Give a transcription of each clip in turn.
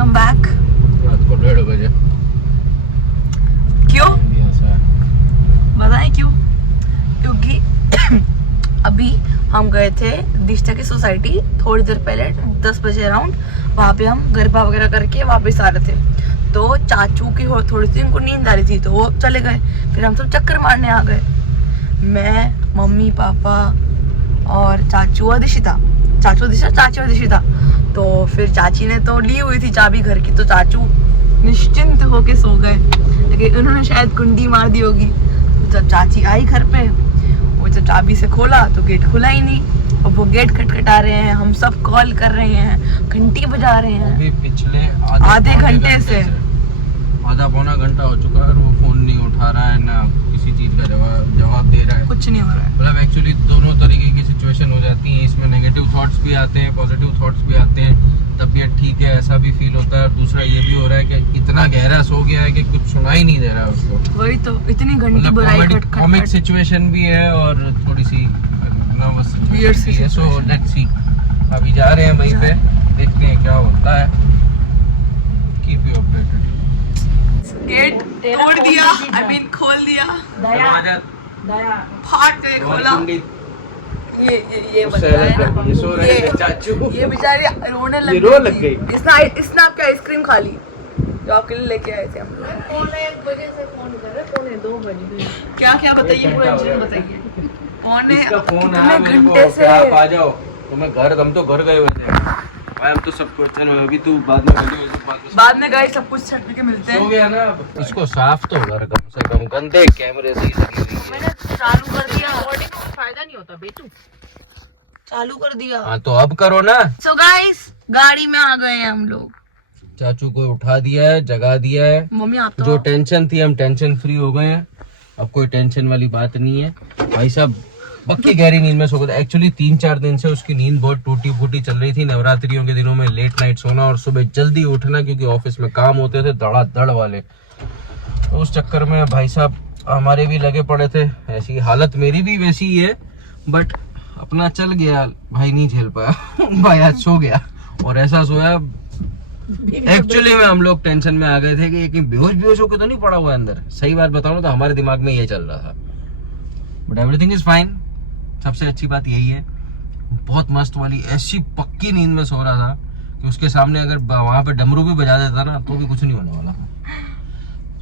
Welcome back. रात को 1:30 बजे। क्यों बताएं क्यों? क्योंकि अभी हम गए थे दिशा की सोसाइटी थोड़ी देर पहले 10 बजे अराउंड। वहाँ पे हम गरबा वगैरह करके वापस आ रहे थे, तो चाचू की थोड़ी सी उनको नींद आ रही थी तो वो चले गए। फिर हम सब चक्कर मारने आ गए, मैं, मम्मी, पापा और चाचू और दिशिता। चाचू दिशा, चाची और दिशिता। तो फिर चाची ने तो ली हुई थी चाबी घर की, तो चाचू निश्चिंत होके सो गए, लेकिन उन्होंने शायद कुंडी मार दी होगी। तो जब चाची आई घर पे, वो जब चाबी से खोला तो गेट खुला ही नहीं। और वो गेट खटखटा रहे हैं, हम सब कॉल कर रहे हैं, घंटी बजा रहे हैं। अभी पिछले आधे घंटे से आधा पौना घंटा हो चुका है और वो फोन नहीं उठा रहा है, ना किसी चीज का जवाब दे रहा है। कुछ नहीं हो रहा है। मतलब एक्चुअली दोनों तरीके की सिचुएशन हो जाती है। इसमें नेगेटिव थॉट्स भी आते हैं, पॉजिटिव थॉट्स भी आते हैं। तबीयत ठीक है ऐसा भी फील होता है, और दूसरा ये भी हो रहा है कि इतना गहरा सो गया है कि कुछ सुना ही नहीं दे रहा है उसको। वही तो, इतनी घंटी बुराई कॉमिक सिचुएशन भी है और थोड़ी सी नर्वस सिचुएशन है। सो लेट्स सी, अभी जा रहे हैं वहीं पे, देखते हैं क्या होता है। Keep you updated. गेट तोड़ दिया, आई मीन खोल दिया, फाट के खोला। ये चाचू ये बेचारी रोने लग गई। इसने आपकी आइसक्रीम खा ली जो आपके लिए लेके आए थे हम लोग। 1 बजे। क्या क्या बताइए, पूरा इंसिडेंट बताइए। इसका फोन आया कितने मेरे को घंटे कि से आप आ जाओ, तो मैं हम तो घर गए हुए थे भाई। हम तो सब क्वेश्चन हुए, अभी तू बाद में गए, सब कुछ छट के मिलते हो हैं। गया ना। इसको साफ तो कर कम से कम, गंदे कैमरे से ही लगी हुई है। मैंने चालू कर दिया, रिकॉर्डिंग में फायदा नहीं होता बेटू। चालू कर दिया। हाँ तो अब करो ना। सो गाइस, गाड़ी में आ गए हैं हम लोग। चाचू को उठा दिया है, जगा दिया है। मम्मी आप तो जो टेंशन थी, हम टेंशन फ्री हो गए हैं। अब कोई टेंशन वाली बात नहीं है। भाई साहब पक्की गहरी नींद में सो गए थे। एक्चुअली 3-4 दिन से उसकी नींद बहुत टूटी फूटी चल रही थी। नवरात्रियों के दिनों में लेट नाइट सोना और सुबह जल्दी उठना, क्योंकि ऑफिस में काम होते थे धड़ाधड़ वाले। तो उस चक्कर में भाई साहब हमारे भी लगे पड़े थे। ऐसी हालत मेरी भी वैसी ही है, बट अपना चल गया भाई, नहीं झेल पाया भाई आज सो गया। और ऐसा सोया, एक्चुअली में हम लोग टेंशन में आ गए थे कि कहीं बेहोश होकर तो नहीं पड़ा हुआ अंदर। सही बात बताऊं तो हमारे दिमाग में ये चल रहा था, बट एवरीथिंग इज फाइन। सबसे अच्छी बात यही है, बहुत मस्त वाली ऐसी पक्की नींद में सो रहा था कि उसके सामने अगर वहां पे डमरू भी बजा देता ना तो भी कुछ नहीं होने वाला।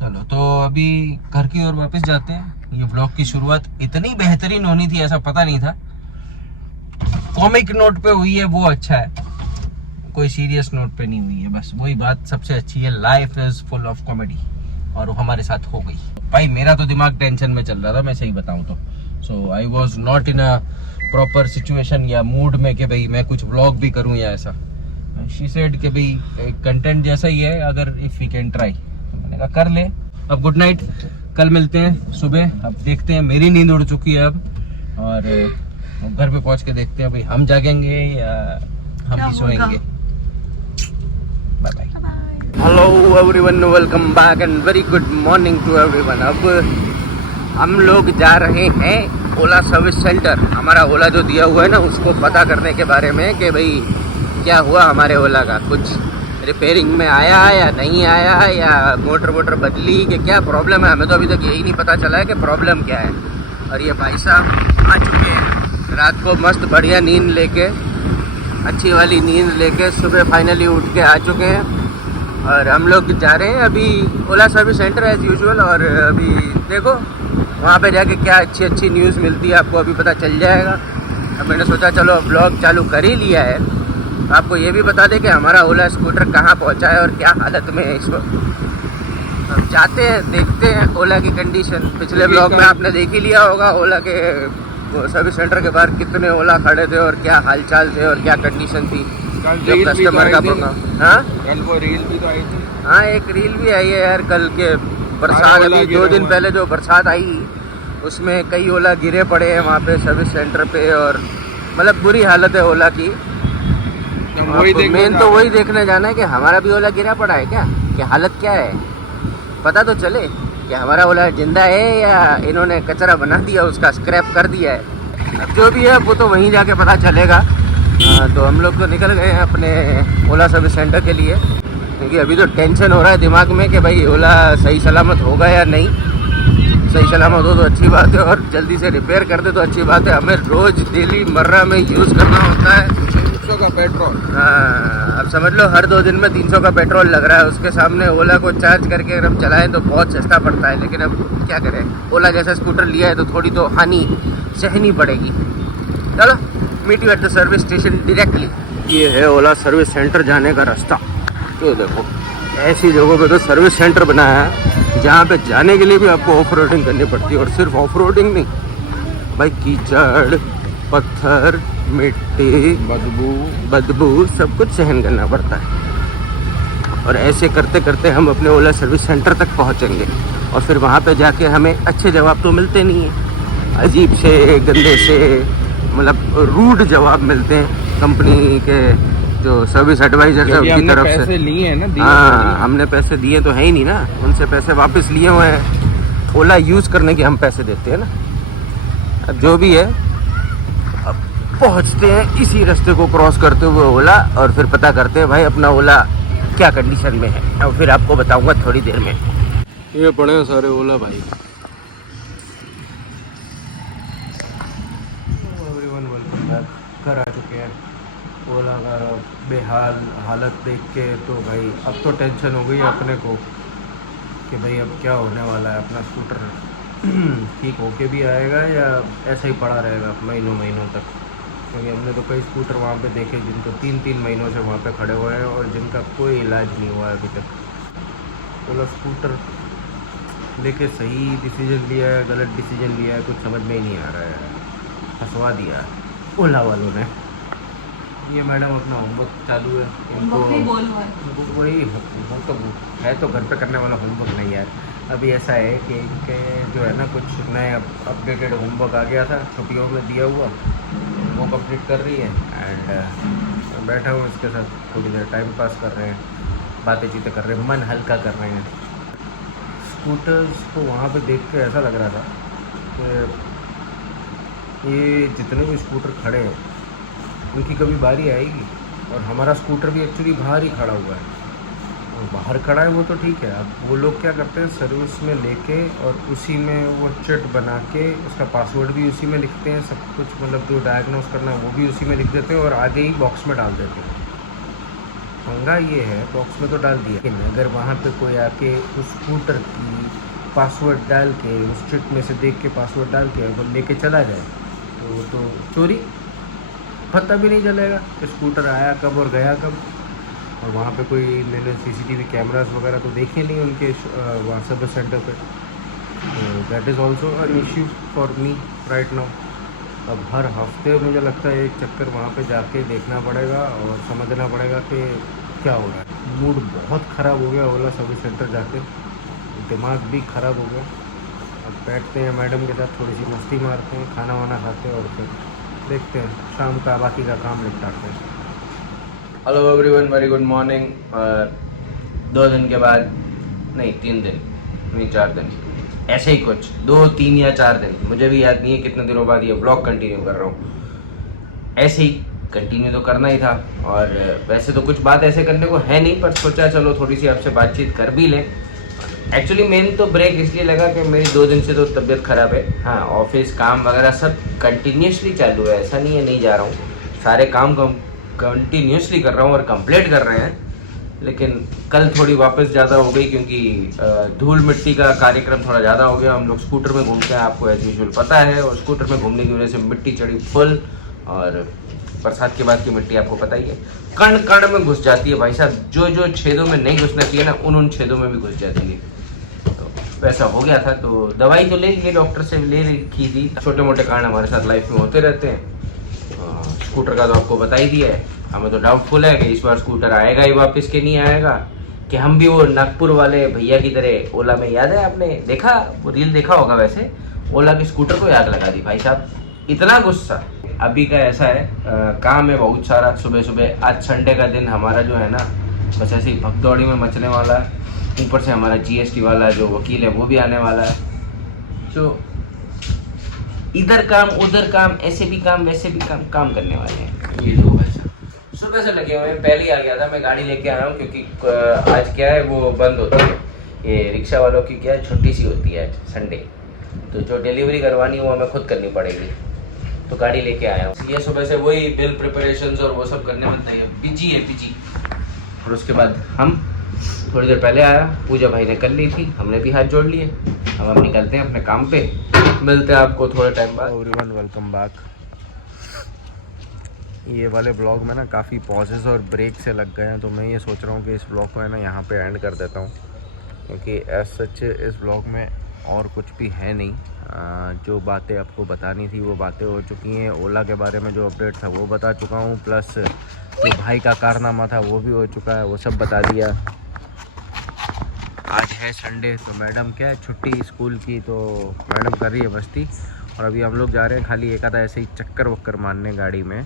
चलो तो अभी घर की ओर वापस जाते हैं। ये ब्लॉग की शुरुआत इतनी बेहतरीन होनी थी ऐसा पता नहीं था। कॉमिक नोट पे हुई है वो अच्छा है, कोई सीरियस नोट पे नहीं हुई है। बस वही बात सबसे अच्छी है, life is full of comedy, और वो हमारे साथ हो गई। भाई मेरा तो दिमाग टेंशन में चल रहा था, मैं सही बताऊं तो। So I was not in a proper situation या मूड में कि भाई मैं कुछ व्लॉग भी करूं या ऐसा। शी सेड कि भाई कंटेंट जैसा ही है, अगर इफ वी कैन ट्राई। मैंने कहा कर ले। अब गुड नाइट, कल मिलते हैं सुबह। अब देखते हैं, मेरी नींद उड़ चुकी है अब, और घर पे पहुंच के देखते हैं भाई हम जागेंगे या हम भी सोएंगे। Bye bye. Hello everyone, welcome back and very good morning to everyone. अब हम लोग जा रहे हैं ओला सर्विस सेंटर। हमारा ओला जो दिया हुआ है ना, उसको पता करने के बारे में कि भाई क्या हुआ हमारे ओला का, कुछ रिपेयरिंग में आया या नहीं आया, या मोटर बदली कि क्या प्रॉब्लम है। हमें तो अभी तक यही नहीं पता चला है कि प्रॉब्लम क्या है। और ये भाई साहब आ चुके हैं रात को मस्त बढ़िया नींद लेके, अच्छी वाली नींद लेके सुबह फाइनली उठ के आ चुके हैं। और हम लोग जा रहे हैं अभी ओला सर्विस सेंटर एज यूजुअल। और अभी देखो वहाँ पे जाके क्या अच्छी न्यूज़ मिलती है आपको अभी पता चल जाएगा। अब मैंने सोचा चलो ब्लॉग चालू कर ही लिया है, आपको ये भी बता दें कि हमारा ओला स्कूटर कहाँ पहुँचा है और क्या हालत में है इस वक्त। अब जाते हैं, देखते हैं ओला की कंडीशन। पिछले ब्लॉग में आपने देख ही लिया होगा ओला के सर्विस सेंटर के बाहर कितने ओला खड़े थे और क्या हालचाल थे और क्या कंडीशन थी। जो कस्टमर का प्रोग्राम, हाँ कल वो रील भी तो आई थी। हाँ एक रील भी आई है यार, कल के बरसात, अभी 2 दिन पहले जो बरसात आई उसमें कई ओला गिरे पड़े हैं वहाँ पे सर्विस सेंटर पे, और मतलब बुरी हालत है ओला की। मेन तो वही देखने जाना है कि हमारा भी ओला गिरा पड़ा है क्या, कि हालत क्या है, पता तो चले कि हमारा ओला जिंदा है या इन्होंने कचरा बना दिया, उसका स्क्रैप कर दिया है। अब जो भी है वो तो वहीं जाके पता चलेगा। तो हम लोग तो निकल गए हैं अपने ओला सर्विस सेंटर के लिए। क्योंकि अभी तो टेंशन हो रहा है दिमाग में कि भाई ओला सही सलामत होगा या नहीं। सही सलामत हो तो अच्छी बात है और जल्दी से रिपेयर कर दे तो अच्छी बात है। हमें रोज डेली मर्रा में यूज़ करना होता है 300 का पेट्रोल। हाँ, अब समझ लो हर 2 दिन में 300 का पेट्रोल लग रहा है। उसके सामने ओला को चार्ज करके अगर हम चलाएं तो बहुत सस्ता पड़ता है, लेकिन अब क्या करें, ओला जैसा स्कूटर लिया है तो थोड़ी तो हानि सहनी पड़ेगी। चलो meet you at the service station directly. ये है ओला सर्विस सेंटर जाने का रास्ता। ये देखो ऐसी जगहों पे तो सर्विस सेंटर बनाया है जहाँ पे जाने के लिए भी आपको ऑफ रोडिंग करनी पड़ती है। और सिर्फ ऑफ रोडिंग नहीं भाई, कीचड़, पत्थर, मिट्टी, बदबू सब कुछ सहन करना पड़ता है। और ऐसे करते करते हम अपने ओला सर्विस सेंटर तक पहुँचेंगे और फिर वहाँ पे जाके हमें अच्छे जवाब तो मिलते नहीं हैं, अजीब से, गंदे से, मतलब रूड जवाब मिलते हैं कंपनी के जो सर्विस एडवाइजर है उनकी तरफ से। लिए हैं ना, हाँ, हमने पैसे दिए तो है ही नहीं ना, उनसे पैसे वापस लिए हुए हैं। ओला यूज़ करने के हम पैसे देते हैं ना। अब जो भी है, अब पहुँचते हैं इसी रास्ते को क्रॉस करते हुए ओला, और फिर पता करते हैं भाई अपना ओला क्या कंडीशन में है, और फिर आपको बताऊंगा थोड़ी देर में। ये पड़े हैं सारे ओला भाई। घर आ चुके हैं। ओला का बेहाल हालत देख के तो भाई अब तो टेंशन हो गई अपने को कि भाई अब क्या होने वाला है, अपना स्कूटर ठीक होके भी आएगा या ऐसा ही पड़ा रहेगा महीनों तक। क्योंकि हमने तो कई स्कूटर वहाँ पे देखे जिनको 3-3 महीनों से वहाँ पे खड़े हुए हैं और जिनका कोई इलाज नहीं हुआ है अभी तक। ओला स्कूटर लेके सही डिसीजन लिया है, गलत डिसीजन लिया है, कुछ समझ में ही नहीं आ रहा है। फंसवा दिया ओला वालों ने। ये मैडम अपना होमवर्क चालू है, इनको वही वो तो है तो घर पे करने वाला होमवर्क नहीं है। अभी ऐसा है कि इनके जो है ना कुछ नए अपडेटेड होमवर्क आ गया था छुट्टियों में दिया हुआ, वो कंप्लीट कर रही है। एंड बैठा हूँ इसके साथ थोड़ी देर टाइम पास कर रहे हैं, बातें चीतें कर रहे हैं, मन हल्का कर रहे हैं। स्कूटर्स को वहाँ पे देख के ऐसा लग रहा था कि ये जितने भी स्कूटर खड़े हैं उनकी कभी बारी आएगी। और हमारा स्कूटर भी एक्चुअली बाहर ही खड़ा हुआ है, और बाहर खड़ा है वो तो ठीक है। अब वो लोग क्या करते हैं, सर्विस में लेके और उसी में वो चिट बना के उसका पासवर्ड भी उसी में लिखते हैं, सब कुछ मतलब जो डायग्नोस करना है वो भी उसी में लिख देते हैं और आगे ही बॉक्स में डाल देते हैं। पंगा ये है, बॉक्स में तो डाल दिया, लेकिन अगर वहाँ पे कोई आके उस स्कूटर की पासवर्ड डाल के उस चिट में से देख के पासवर्ड डाल के अगर लेके चला जाए तो वो तो चोरी, पता भी नहीं चलेगा कि स्कूटर आया कब और गया कब। और वहाँ पे कोई मैंने CCTV कैमरास वगैरह तो देखे नहीं उनके वहाँ सर्विस सेंटर पे। That is also an issue for me right now. अब हर हफ्ते मुझे लगता है एक चक्कर वहाँ पे जाके देखना पड़ेगा और समझना पड़ेगा कि क्या हो रहा है। मूड बहुत ख़राब हो गया ओला सर्विस सेंटर जाके, दिमाग भी ख़राब हो गया। अब बैठते हैं मैडम के साथ, थोड़ी सी मस्ती मारते हैं, खाना वाना खाते हैं और फिर देखते हैं शाम का बाकी का काम निपटाते हैं। Hello everyone, very good morning. 2 दिन के बाद, नहीं 3 दिन, नहीं 4 दिन, ऐसे ही कुछ 2, 3 या 4 दिन, मुझे भी याद नहीं है कितने दिनों बाद ये ब्लॉग कंटिन्यू कर रहा हूँ। ऐसे ही कंटिन्यू तो करना ही था, और वैसे तो कुछ बात ऐसे करने को है नहीं, पर सोचा चलो थोड़ी सी आपसे बातचीत कर भी लें। एक्चुअली मेन तो ब्रेक इसलिए लगा कि मेरी 2 दिन से तो तबीयत ख़राब है। हाँ, ऑफिस काम वगैरह सब कंटिन्यूसली चालू है, ऐसा नहीं है नहीं जा रहा हूँ, सारे काम कंटिन्यूसली कर रहा हूँ और कंप्लीट कर रहे हैं। लेकिन कल थोड़ी वापस ज़्यादा हो गई क्योंकि धूल मिट्टी का कार्यक्रम थोड़ा ज़्यादा हो गया। हम लोग स्कूटर में घूमते हैं, आपको एज यूजुअल पता है, और स्कूटर में घूमने की वजह से मिट्टी चढ़ी फुल, और बरसात के बाद की मिट्टी आपको पता ही है, कण कण में घुस जाती है भाई साहब। जो जो छेदों में नहीं घुसना चाहिए ना, उन छेदों में भी घुस जाती है। तो वैसा हो गया था, तो दवाई तो ले ली, डॉक्टर से ले रखी थी। छोटे मोटे कारण हमारे साथ लाइफ में होते रहते हैं। स्कूटर का तो आपको बता ही दिया है, हमें तो डाउटफुल है कि इस बार स्कूटर आएगा ही वापस के नहीं आएगा, कि हम भी वो नागपुर वाले भैया की तरह ओला में, याद है आपने देखा वो रील देखा होगा, वैसे ओला के स्कूटर को आग लगा दी भाई साहब, इतना गुस्सा। अभी का ऐसा है, काम है बहुत सारा। सुबह सुबह आज संडे का दिन हमारा जो है ना, बस ऐसे ही भगदौड़ी में मचने वाला है। ऊपर से हमारा GST वाला जो वकील है वो भी आने वाला है। तो इधर काम उधर काम, ऐसे भी काम वैसे भी काम करने वाले हैं। ये लो भाई साहब, सुबह से लगे हुए हैं, पहले ही आ गया था, मैं गाड़ी लेके आया हूँ क्योंकि आज क्या है वो बंद होती है, ये रिक्शा वालों की क्या है छुट्टी सी होती है आज संडे, तो जो डिलीवरी करवानी है वो हमें खुद करनी पड़ेगी, तो गाड़ी लेके आया हूँ। ये सुबह से वही बिल प्रिपरेशंस और वो सब करने में बिजी है बिजी। और उसके बाद हम थोड़ी देर पहले आया, पूजा भाई ने कर ली थी, हमने भी हाथ जोड़ लिए, अब हम निकलते हैं अपने काम पे, मिलते हैं आपको थोड़े टाइम बाद। Everyone welcome back. ये वाले ब्लॉग में ना काफ़ी पॉजेस और ब्रेक से लग गए हैं, तो मैं ये सोच रहा हूँ कि इस ब्लॉग को है ना यहाँ पे एंड कर देता हूँ, क्योंकि एज सच इस ब्लॉग में और कुछ भी है नहीं। जो बातें आपको बतानी थी वो बातें हो चुकी हैं, ओला के बारे में जो अपडेट था वो बता चुका हूँ, प्लस जो भाई का कारनामा था वो भी हो चुका है, वो सब बता दिया। आज है संडे, तो मैडम क्या है छुट्टी स्कूल की, तो मैडम कर रही है मस्ती, और अभी हम लोग जा रहे हैं खाली एक आधा ऐसे ही चक्कर वक्कर मारने गाड़ी में,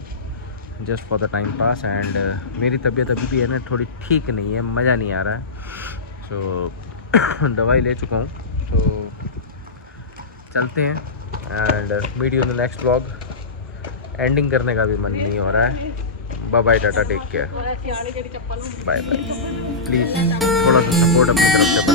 just for the time pass. And मेरी तबीयत अभी भी है ना थोड़ी ठीक नहीं है, मज़ा नहीं आ रहा है, सो दवाई ले चुका हूँ, तो चलते हैं and meet you in the next vlog. Ending करने का भी मन नहीं हो रहा है। Bye bye, tata, take care, bye bye. Please थोड़ा सा सपोर्ट अपनी तरफ से